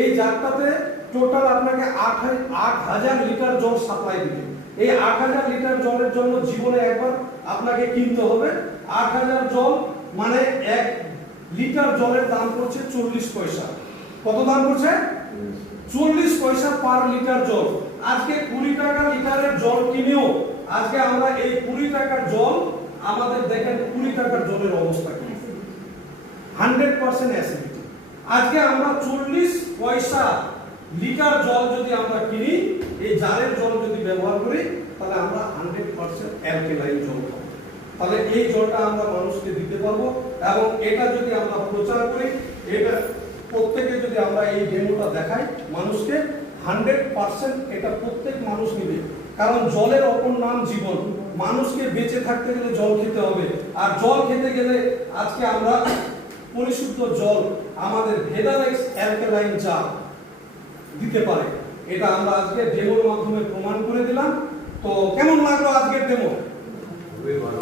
এই জারটাতে টোটাল আপনাকে 8,000 লিটার জল সাপ্লাই দিবে। এই 8,000 লিটার জলের জন্য জীবনে একবার আপনাকে কিনতে হবে। 8,000 জল মানে 1 লিটার জলের দাম পড়ছে 40 পয়সা। কত দাম পড়ছে? 40 পয়সা পার লিটার জল। আজকে 20 টাকা লিটারের জল কিনেও আজকে আমরা এই 20 টাকার জল আমাদের দেখেন 20 টাকার জলের অবস্থা কি, 100% অ্যাসিডিটি। আজকে আমরা 40 পয়সা লিটার জল যদি আমরা কিনি, এই জারের জল যদি ব্যবহার করি, তাহলে আমরা 100% অ্যালকালাইন জল পাবো। তাহলে এই জলটা আমরা মানুষকে দিতে পারবো এবং এটা যদি আমরা প্রচার করি, এটা প্রত্যেকে যদি আমরা এই ডেমোটা দেখাই মানুষকে, 100% এটা প্রত্যেক মানুষ নেবে। কারণ জলের অপর নাম জীবন। মানুষকে বেঁচে থাকতে গেলে জল খেতে হবে, আর জল খেতে গেলে আজকে আমরা পরিশুদ্ধ জল আমাদের ভেদারেক্স অ্যালকালাইন জার দিতে পারে। এটা আমরা আজকে ডেমোর মাধ্যমে প্রমাণ করে দিলাম। তো কেমন লাগলো আজকের ডেমো? খুবই ভালো।